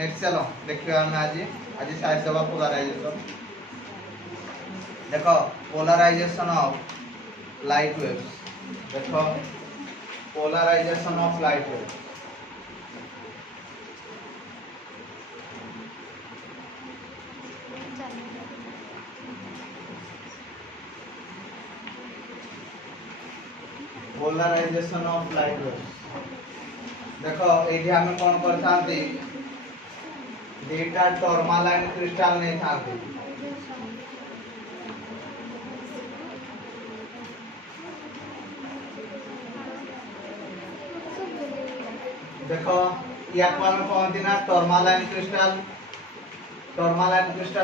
Next चलो देखिए हम आज आज साइज दबा पोलराइजेशन देखो पोलराइजेशन ऑफ लाइट वेव्स देखो polarisation of light waves polarisation of light waves देखो एठी हम कोन करथांती डेटा टर्मालाइन क्रिस्टल नहीं थांती देखो या कोन कहती ना टर्मालाइन क्रिस्टल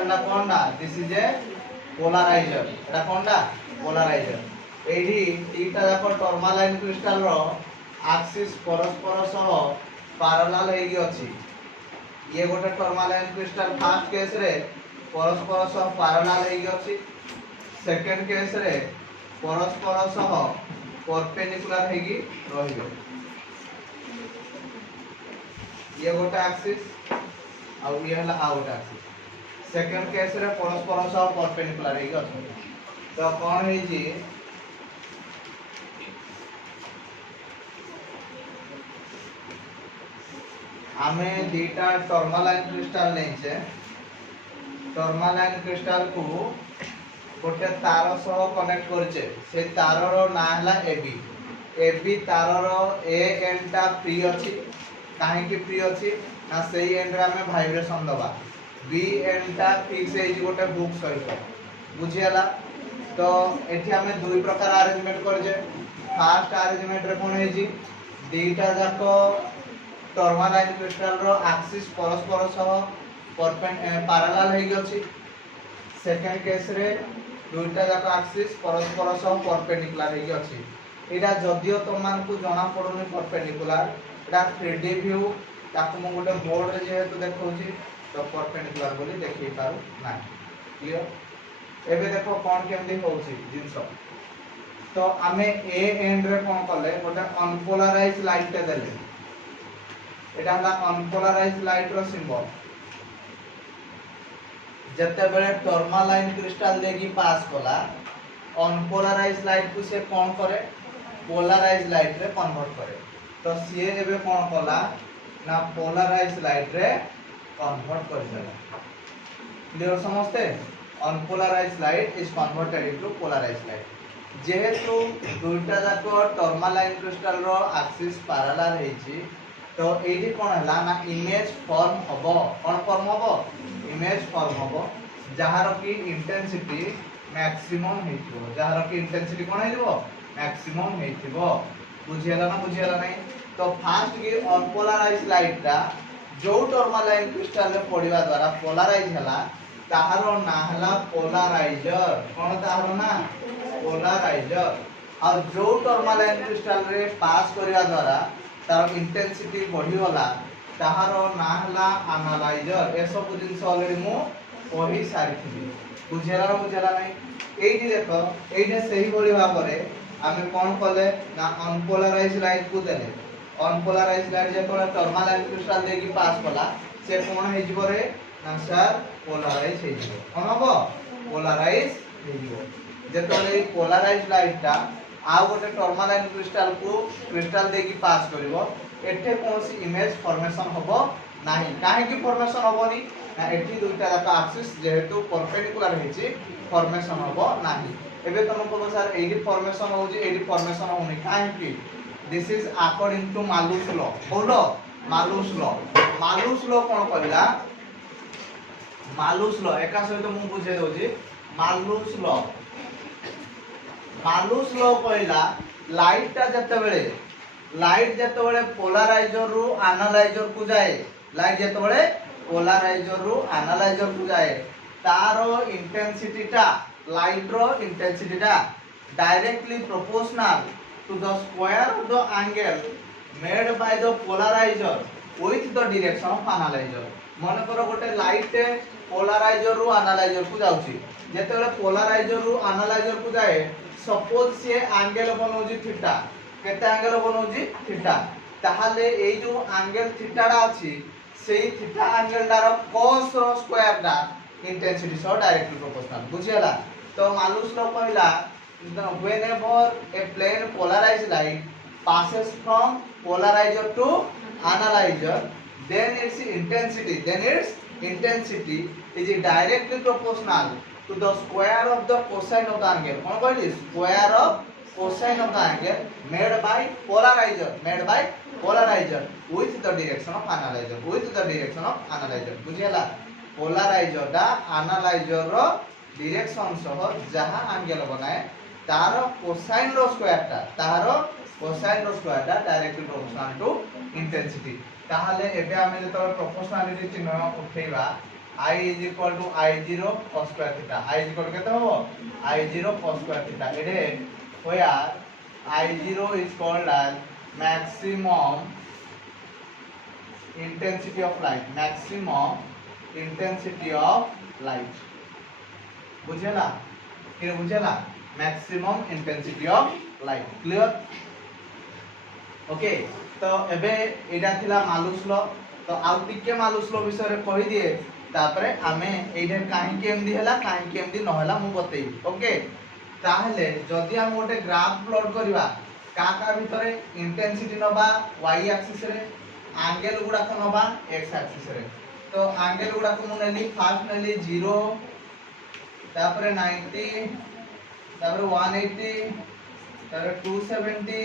ना कोनडा this is a polariser Etah कोनडा polariser एठी तीटा जाको टर्मालाइन क्रिस्टल रो एक्सिस परस्पर सह पैरेलल हेगी अछि ये गोटे टर्मालाइन क्रिस्टल फर्स्ट केस रे परस्पर सह पैरेलल हेगी अछि सेकंड केस रे परस्पर सह परपेंडिकुलर हेगी रहिबे ये गोटे एक्सिस आ ये हला आ गोटे एक्सिस सेकंड केस रे परस्पर सह परपेंडिकुलर हेगी अछि तो कोन हे जी आमे दीटा टर्मालाइन क्रिस्टल लेछे टर्मालाइन क्रिस्टल को गोटे तार सह कनेक्ट करछे से तार रो ना हला एबी तार रो ए एंड टा फ्री अछि काहे कि फ्री अछि ना सेही एंड रे हमें वाइब्रेशन दबा बी एंड टा फिक्स हे गोटे बुक सहित बुझियाला तो एठी हमें दुई प्रकार अरेंजमेंट करजे फर्स्ट अरेंजमेंट रे कोन हे जी दीटा जाको टर्मालाइन क्रिस्टल रो एक्सिस परस्पर सह पैरेलल हेगी अछि सेकंड केस रे दुईटा जाक एक्सिस परस्पर सह परपेंडिकुलर हेगी अछि एटा जदियो तमान को जणा पडुनी परपेंडिकुलर एटा 3D व्यू ताकू म गोटे बोर्ड रे जेहेतु देखौची तो परपेंडिकुलर बोली देखि पारु ना क्लियर एबे देखो कोन केमदी होउची जिंसो तो आमे ए एंड रे कोन करले गोटे अनपोलराइज लाइट ते देले एटा हला अनपोलराइज लाइट रो सिंबल जते बेले टर्मालाइन क्रिस्टल देगी पास कला अनपोलराइज लाइट को से कोन करे पोलराइज लाइट रे कन्वर्ट करे तो सीए एबे कोन कला ना पोलराइज लाइट रे कन्वर्ट कर देला क्लियर समझते unpolarise light is converted into polarise light जेहेतु दुईटा जाको टर्मालाइन क्रिस्टल रो एक्सिस पैरेलल हेची तो एडी कोन हला ना इमेज फॉर्म हबो कोन फॉर्म हबो इमेज फॉर्म हबो जहार की इंटेंसिटी मैक्सिमम हेतिबो जहार की इंटेंसिटी कोन हेतिबो मैक्सिमम हेतिबो बुझियला नै तो फर्स्ट की अनपोलराइज लाइट ता जो टर्मालाइन क्रिस्टल रे पडिबा द्वारा पोलराइज हला ताहारो ना हला पोलराइजर कोन ताहारो ना पोलराइजर और जो टर्मालाइन क्रिस्टल रे पास करिया द्वारा तार इंटेंसिटी बढ़ी गला ताहारो ना हला एनालाइजर ए सब जिंस ऑलरेडी मु कहि सारी थी बुझेला नै एठी देखो एठे सही बोली भाबरे आमे कोन कले ना अनपोलराइज लाइट को देले अनपोलराइज लाइट जे कोन टर्मालाइन क्रिस्टल देकी पास कला से कोन हे जिवो रे ना सर पोलराइज हे जिवो कोन हबो पोलराइज हे जिवो जेतले पोलराइज लाइट ता आ गोटे टर्मालाइन क्रिस्टल देकी पास करिवो एठे कोनसी इमेज फॉर्मेशन होबो नाही काहे कि फॉर्मेशन होबोनी ना एठी दुईटा जाका एक्सिस जेहेतु परपेंडिकुलर हेची फॉर्मेशन होबो नाही एबे तुमको सर एडी फॉर्मेशन होउची एडी फॉर्मेशन होउनी काहे कि this is according to Malus law बोलो मालुस लॉ कोन करला मालुस लॉ एका सहित मु बुझे दोजी मालुस लॉ कहला लाइट ता जते बेले पोलराइजर रु एनालाइजर को जाए लाइट जते बेले पोलराइजर रु एनालाइजर को जाए तारो इंटेंसिटी ता लाइट रो इंटेंसिटी ता directly proportional to the square of the angle made by the polariser with the direction of analyser मन करो गोटे लाइट पोलराइजर रु एनालाइजर को जाउची जते बेले पोलराइजर रु एनालाइजर को जाए सपोज से एंगल बनौजी थीटा केते एंगल बनौजी थीटा ताहाले ए जो एंगल थीटा रा अछि सेई थीटा एंगल डारो cos रो स्क्वायर दा इंटेंसिटी सह डायरेक्टली प्रोपोर्शनल बुझियला। तो मालूस लो कहला whenever a plane polarized light passes from polarizer to analyzer then its intensity is directly proportional to the square of the cosine of the angle कोन कहली square of cosine of the angle made by polarizer with the direction of analyzer बुझियला। polarizer दा analyzer रो direction सह जहां angle बनाए तार cosine रो square टा directly proportional to intensity. ताहले एबे हमें जतो प्रोपोर्शनलिटी चिन्ह उठेबा I is equal to I0 cos square theta I is equal to केते हो I0 cos square theta एडे where I0 is called as maximum intensity of light बुझेला maximum intensity of light clear okay. तो एबे एडा थिला Malus लो तो आउ टिके मालूस लो विषय रे कहि दिए तापरे आमे एडे काहे के एमदी हला काहे के एमदी न हला मु बतई ओके। ताहले जदी हम ओटे ग्राफ प्लॉट करबा का भितरे इंटेंसिटी नबा y एक्सिस रे एंगल गुडा को नबा x एक्सिस रे। तो एंगल गुडा को मु नेली फर्स्ट नेली 0 तापरे 90 तापरे 180 तापरे 270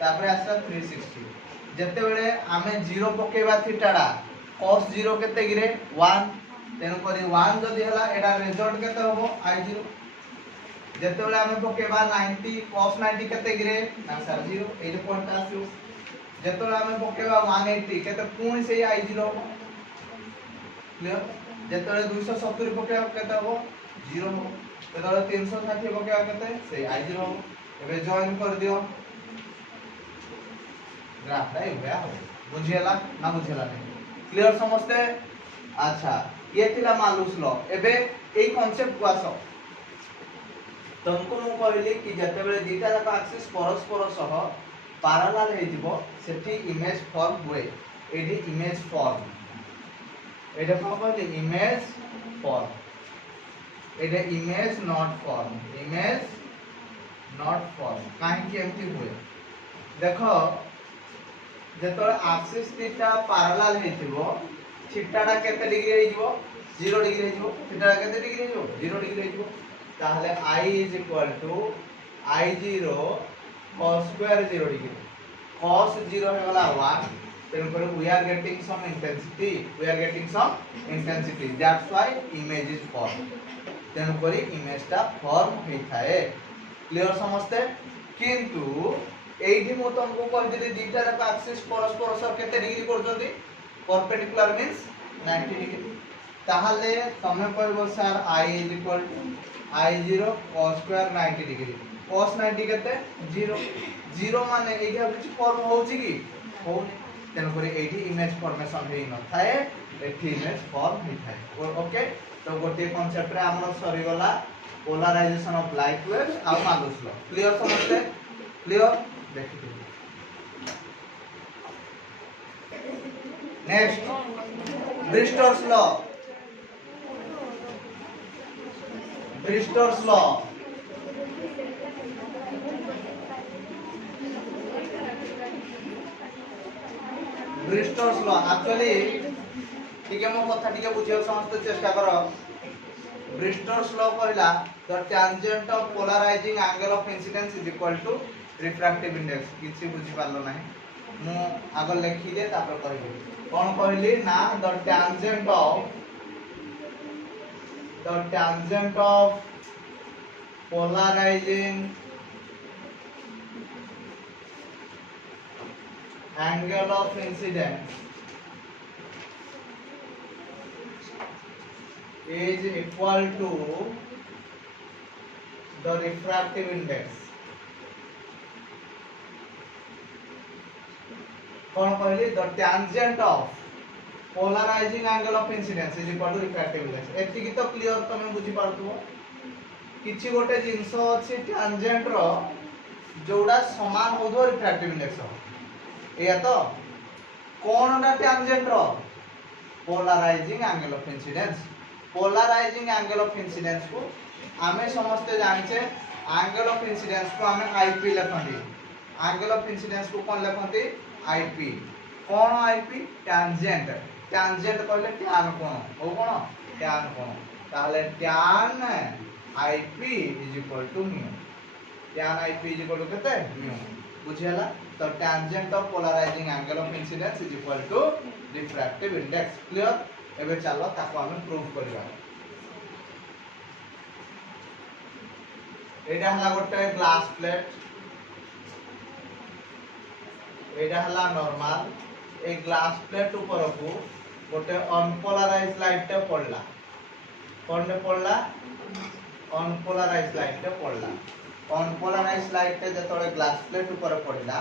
तापरे आसा 360 जते बेले आमे 0 पकेबा थीटाडा cos 0 केते गिरे 1 तेनु करी 1 जदी हला एडा रिजल्ट केते होबो I0 जते बेले आमे पकेबा 90 cos 90 केते गिरे ना सर 0 ए जे पॉइंट आसु जते बेले आमे पकेबा 180 केते पुणी से I0 होबो क्लियर। जते बेले 270 पकेबा केते होबो 0 हो तो 360 पकेबा केते से I0 हो। एबे जॉइन कर दियो ग्राफ रे होया हो बुझियला ना बुझियला नहीं क्लियर समझते। अच्छा ये थिला मालूस लॉ एबे एई कांसेप्ट को आसो तुमको मु कहली कि जते बेले दीटा जाक एक्सिस परस्पर सह पैरेलल हे जिवो सेठी इमेज फॉर्म होए एडी इमेज फॉर्म एडा को कहली इमेज फॉर्म एडा इमेज नॉट फॉर्म काहे कि एमती हुए देखो जेतो एक्सिस थीटा पैरेलल हे जिवो थीटाडा केते डिग्री हे जिवो 0 डिग्री हे जिवो थीटाडा केते डिग्री हे जिवो 0 डिग्री हे जिवो। ताहले I is equal to I0 cos square 0 degree cos 0 हे वाला 1 तेन पर we are getting some intensity that's why image is formed तेन पर इमेज टा फॉर्म हे थाए क्लियर समझते। किंतु एठी मो तुमको कह दिली दीटा रे एक्सिस परस्पर सह केते डिग्री करजोंदी परपेंडिकुलर मींस 90 डिग्री। ताहले तमे कहबो sir I is equal to I0 cos square 90 degree cos 90 केते 0 माने एठी किछ फॉर्म होउची की होउनी तेन पर एठी इमेज फॉर्मेशन हेई न थाए एठी इमेज फॉर्म हे थाए ओके। तो गोटे कांसेप्ट रे हमर सरी गला पोलराइजेशन ऑफ लाइट वेव्स आ मालूस लॉ क्लियर समझते क्लियर देखिए। Next Brewster's law Brewster's law actually ठीक है मो कथा ठीक है बुझियो समस्त चेष्टा करो। ब्रिस्टर्स लॉ कहला the tangent of polarising angle of incidence is equal to refractive index किछि बुझि पारलो नाही मु आगो लिखि दे तापर कहबी कोन कहली ना the tangent of polarising angle of incidence is equal to the refractive index कौन कहली the tangent of polarizing angle of incidence is equal to refractive index एति की तो क्लियर तमे बुझी पारथुओ किछि गोटे जिंस अछि tangent रो जोडा समान होदो refractive index हो एया तो कोनडा tangent रो polarising angle of incidence. Polarising angle of incidence को आमे समस्त जानिचे एंगल ऑफ इंसिडेंस को आमे आईपी लिखंती। एंगल ऑफ इंसिडेंस को कोन लिखंती आईपी। कोन आईपी टैंजेंट। टैंजेंट कहले टैन कोन ओ कोन टैन कोन ताहले tan I P is equal to mu. Tan I P is equal to केते म्यू बुझियाला। तो tangent of polarising angle of incidence is equal to refractive index. Clear. एबे चलो ताको हम प्रूव करिया। एटा हला गोटे ग्लास प्लेट, एटा हला नॉर्मल। ए ग्लास प्लेट ऊपर को गोटे अनपोलराइज्ड लाइट टे पड़ला। कोन पड़ला अनपोलराइज्ड लाइट टे पड़ला। अनपोलराइज्ड लाइट टे जतोले ग्लास प्लेट ऊपर पड़ला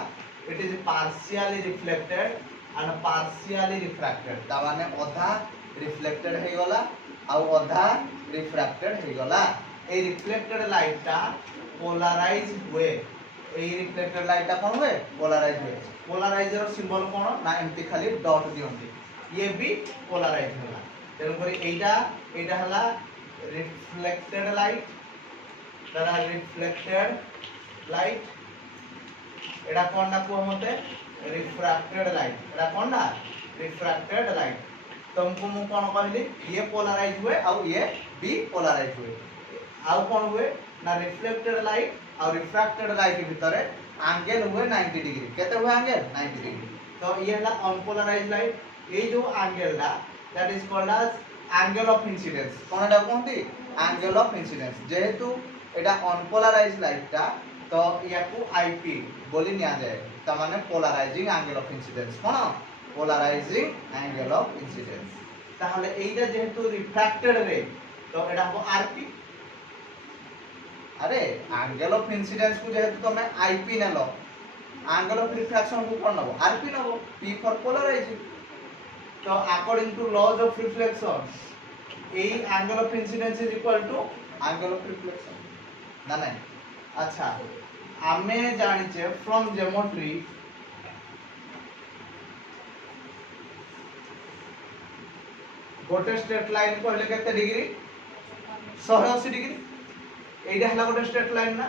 it is partially reflected and partially refracted. ता माने आधा रिफ्लेक्टेड हे गला आ आधा रिफ्रैक्टेड हे गला। ए रिफ्लेक्टेड लाइट ता पोलराइज हुए। ए रिफ्लेक्टेड लाइट ता कोन हुए पोलराइज हुए। पोलराइजर सिंबल कोन ना एमती खाली डॉट दियंती ये भी पोलराइज होला। तेन करी एटा हला रिफ्लेक्टेड लाइट तारा रिफ्लेक्टेड लाइट एटा कोन ना को मते रिफ्रैक्टेड लाइट। एटा कोन ना रिफ्रैक्टेड लाइट। तुमको मु कोन कहली ये पोलराइज हुए और ये भी पोलराइज हुए। आउ कोन हुए ना रिफ्लेक्टेड लाइट और रिफ्रैक्टेड लाइट के भीतर एंगल हुए 90 डिग्री। केते हुए एंगल 90 डिग्री। तो ये हला अनपोलराइज्ड लाइट। ये जो एंगल दा that is called as angle of incidence. कोन एटा कोनती एंगल ऑफ इंसिडेंस। जेहेतु एटा अनपोलराइज्ड लाइट ता तो याकू आईपी बोली निया जाए। त माने पोलराइजिंग एंगल ऑफ इंसिडेंस। कोन पोलराइजिंग एंगल ऑफ इंसिडेंस। ताहले एटा जेहेतु रिफ्रैक्टेड रे तो एटा हो आरपी। अरे एंगल ऑफ इंसिडेंस को जेहेतु तुम आईपी नेलो एंगल ऑफ रिफ्रैक्शन को कोन नबो आरपी नबो पी फॉर पोलराइजिंग। तो according to laws of reflection a angle of incidence is equal to angle of reflection ना नहीं। अच्छा आमे जानिचे फ्रॉम ज्योमेट्री गोटे स्ट्रेट लाइन कहले केते डिग्री 180 डिग्री। एटा हला गोटे स्ट्रेट लाइन ना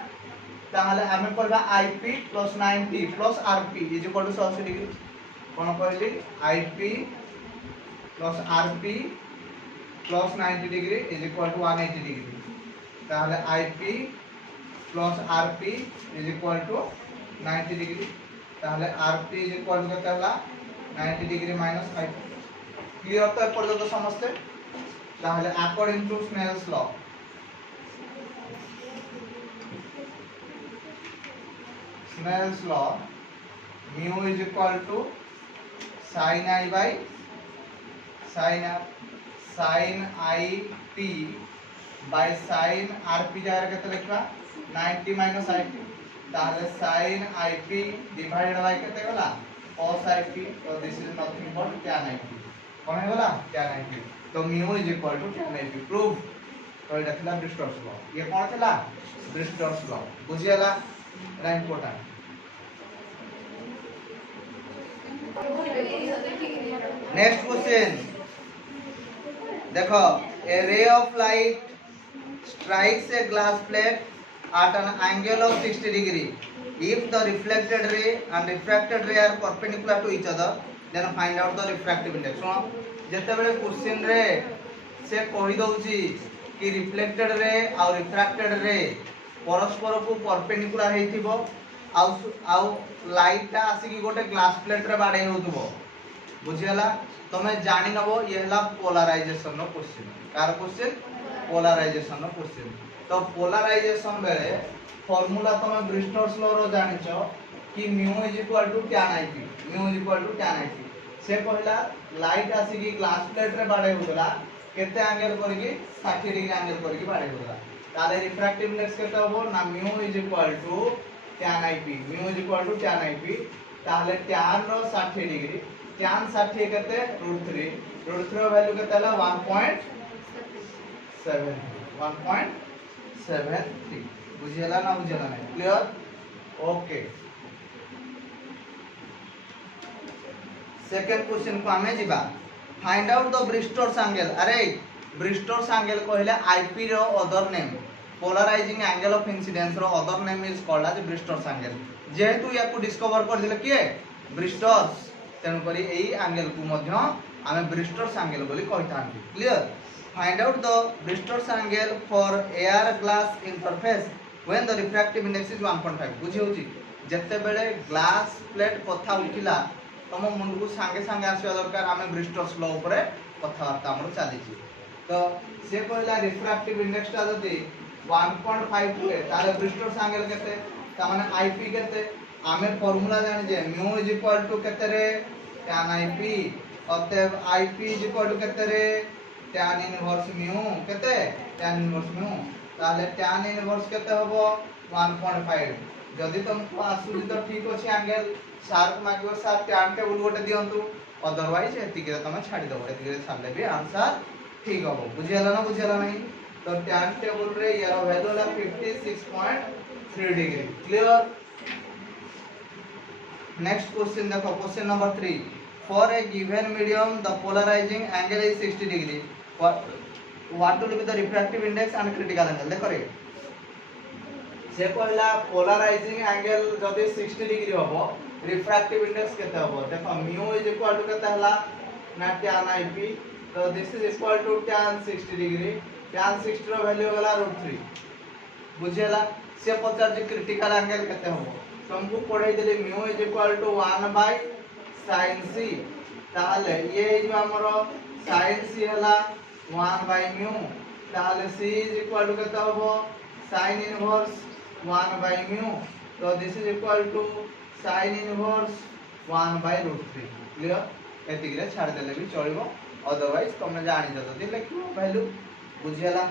ताहले आमे कहबा IP plus 90 plus RP is equal to 180 degree. कोन कहली IP plus RP plus 90 degree is equal to 180 degree. ताहले IP plus RP is equal to 90 degree. ताहले आरपी इज इक्वल टू केते हला 90 डिग्री माइनस आईपी। क्लियर तो पर्यंत समझते। ताहले according to Snell's law Snell's law mu is equal to sin I by sin r sin I p by sin r p जगह केते लिखबा 90 minus I p। ताहले sin I p divided by केते गला cos I p। तो this is nothing but tan I p। कोन गला tan I p। तो mu is equal to tan I p prove. तो एटा थिला ब्रिस्टर्स लॉ। ये कोन थिला ब्रिस्टर्स लॉ बुझियाला। एटा इंपोर्टेंट। नेक्स्ट क्वेश्चन देखो a ray of light strikes a glass plate at an angle of 60 degree if the reflected ray and refracted ray are perpendicular to each other then find out the refractive index। सुनो जते बेले question रे से कहि दउची कि reflected ray और refracted रे परस्पर को परपेंडिकुलर हेतिबो आउ लाइट ता आसी कि गोटे ग्लास प्लेट रे बाडे होतबो बुझियला। तमे जानि नबो ये हला पोलराइजेशन नो क्वेश्चन। कार क्वेश्चन पोलराइजेशन नो क्वेश्चन। तो पोलराइजेशन बेले फार्मूला तमे ब्रिस्टर्स लॉ रो जानिचो कि mu is equal to tan I P. Mu is equal to tan I P से कहला लाइट आसी कि ग्लास प्लेट रे बाडे होतला केते एंगल करके 60 डिग्री एंगल करके बाडे होतला। ताले रिफ्रैक्टिव इंडेक्स केते होबो ना mu is equal to tan I P. Mu is equal to tan I P. ताले tan रो 60 डिग्री tan 60 केते √3 √3 रो वैल्यू केते हला 1.73 बुझियला ना बुझियला नहीं। Clear okay. सेकंड क्वेश्चन को हमें जिबा find out the Brewster's angle. अरे ब्रिस्टोर्स एंगल कहले आईपी रो other name, polarising angle of incidence रो other name is called as Brewster's angle. जेहेतु याकू डिस्कवर कर दिले किए ब्रिस्टोर्स, तेणु करी एई एंगल को मध्य आमे ब्रिस्टोर्स एंगल बोली कहिथांती। Clear. Find out the Brewster's angle for air glass interface when the refractive index is 1.5। बुझी होची जत्ते बेले ग्लास प्लेट कथा उठिला तम मुंड को सांगे सांगे आसवा दरकार आमे ब्रिस्टोर्स लॉ ऊपर कथाबार्ता हमर चलीची। तो से कहला रिफ्रैक्टिव इंडेक्स ता जदी 1.5 हुए ताले ब्रिस्टोर्स एंगल केते ता माने आईपी केते आमे फार्मूला जानि जे म्यू इज इक्वल टू केते रे tan आईपी, अतएव आईपी इज इक्वल टू केते रे tan इनवर्स म्यू, केते tan इनवर्स म्यू, ताले tan इनवर्स केते होबो 1.5। जदि तुमको आसुजी तो ठीक अछि एंगल शार्प मागियो सार tan टेबल गोटे दियंतु, अदरवाइज एति के तमे छाडी दबो, एति के छाडले भी आंसर ठीक होबो। बुझियाला ना बुझियाला नहीं। तो tan टेबल रे यार वैल्यू ला 56.3 डिग्री। क्लियर। नेक्स्ट क्वेश्चन देखो, question number 3। For a given medium the polarising angle is 60 degree, what will be the refractive index and critical angle. देखो रे से कहला पोलराइजिंग एंगल जदि 60 डिग्री होबो रिफ्रैक्टिव इंडेक्स केते होबो। देखो म्यू इज इक्वल टू केते हला ना tan आईपी, तो this is equal to tan 60 degree, tan 60 रो वैल्यू होला √3। बुझेला। से पचार जे क्रिटिकल एंगल केते होबो तुमको पढ़ाई देले mu is equal to 1/sin c, ताले ये जो हमरो sin c हला 1/μ, ताले c इज इक्वल टू केते होबो sin इनवर्स 1/μ, तो this is equal to sin inverse 1/√3। Clear. एति रे छाड़ देले भी चलिबो, अदरवाइज तुमने जानि जतो दि लिखियो वैल्यू। बुझियाला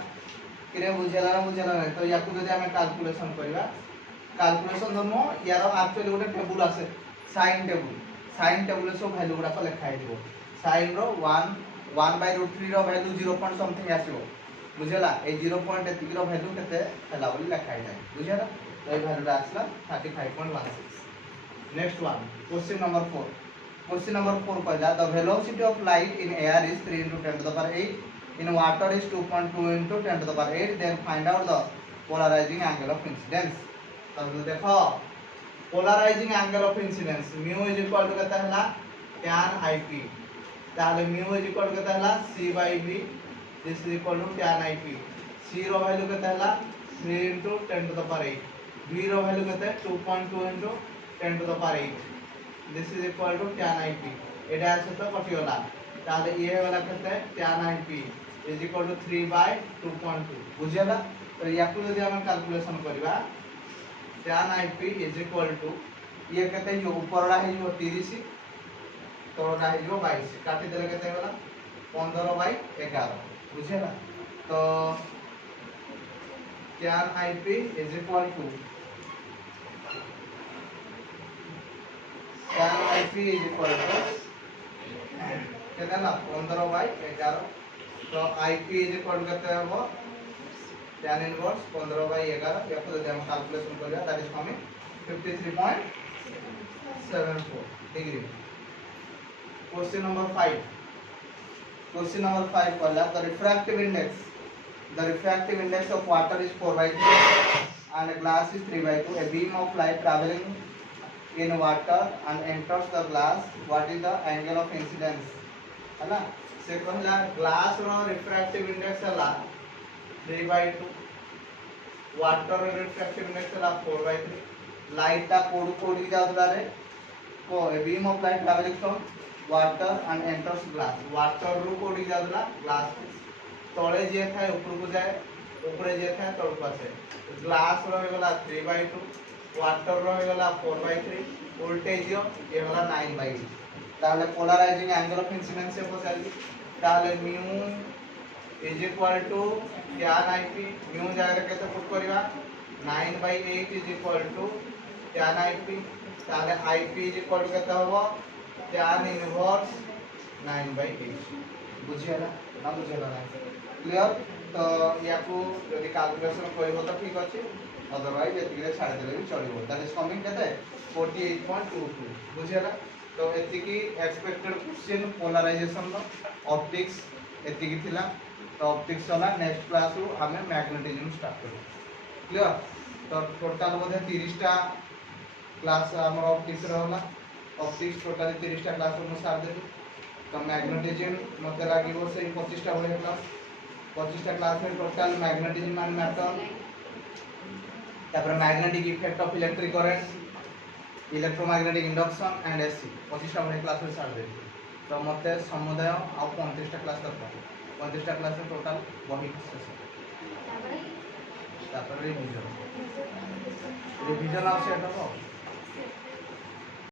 किरे बुझियाला ना बुझियाला नहीं। तो याकू जदि हमें कैलकुलेशन करबा, कैलकुलेशन दमो यार एक्चुअली गोटे टेबल आसे साइन टेबल, साइन टेबल सब वैल्यू गुडा को लिखा हिबो। साइन रो 1/√3 रो वैल्यू 0 पॉइंट समथिंग आसीबो। बुझला ए 0 पॉइंट एतिक रो वैल्यू केते हला बोली लिखा हिदा। बुझला तो ए वैल्यू आसला 35.16। Next one, question number 4। Question number 4 कहला the velocity of light in air is 3 * 10⁸, in water is 2.2 * 10⁸, then find out the polarizing angle of incidence। तब देखो polarising angle of incidence mu is equal to केते हला tan I P, ताले mu is equal to केते हला c/v, this is equal to tan I P. c रो value केते हला 3 * 10⁸, v रो वैल्यू केते 2.2 * 10⁸, this is equal to tan I P. एटा आसे तो कटियोला, ताले ये वाला केते tan I P is equal to 3/2.2। बुझियला। तो याकू यदि हम कैलकुलेशन करबा tan I P is equal to ये केते जो ऊपरला है जो 30, तळला है जो 22, काटी देले केते होला 15/11। बुझियला। तो tan I P is equal to tan I P is equal to केते ना 15/11। तो आईपी इज इक्वल टू केते हो tan इनवर्स 15/11। या तो हम कैलकुलेशन करिया that is coming 53.74 degree. Question number 5। Question number 5 कहला the refractive index of water is 4/3 and glass is 3/2। a beam of light traveling in water and enters the glass, what is the angle of incidence। हला से कहला glass रो refractive index हला 3/2, water रो refractive index हला 4/3। Light ता code code जाउला ray को a beam of light travelling from water and enters glass, water रो कोड जाउला ग्लास तळे जे थाए ऊपर को जाए, ऊपर जे थाए तळ को आसे। ग्लास रो होगला 3/2, वाटर रो होगला 4/3, वोल्टेज ये होला 9/8। ताले पोलराइजिंग एंगल ऑफ इंसिडेंस से पचाली, ताले mu is equal to tan I P, mu जागा केते पुट करबा 9/8 is equal to tan I P, ताले आईपी इज इक्वल टू केते होबो tan इनवर्स 9/8। बुझियला ना बुझियला ना। क्लियर। तो याकू यदि कैलकुलेशन करबो तो ठीक अछि, अदरवाइज एतिके छाड़ देले भी चलिबो। दैट इज कमिंग केते 48.22। बुझियला। तो एतिकी एक्सपेक्टेड क्वेश्चन पोलराइजेशन रो ऑप्टिक्स एतिकी थिला तो ऑप्टिक्स वाला नेक्स्ट क्लास रो हमें मैग्नेटिज्म स्टार्ट करू क्लियर तो टोटल बोधे 30 टा क्लास हमर ऑप्टिक्स रहला ऑप्टिक्स टोटल 30 टा क्लास हम सार देलु तो मैग्नेटिज्म मते लागिवो से 25 टा होय क्लास 25 टा क्लास में टोटल मैग्नेटिज्म मान मैटर तापर magnetic effect of electric current electromagnetic induction and AC 25 टा होय क्लास में सार देलु तो मते समुदाय आ 35 टा क्लास दरकार 35 टा क्लास में टोटल बही तापर रिवीजन आ सेट हो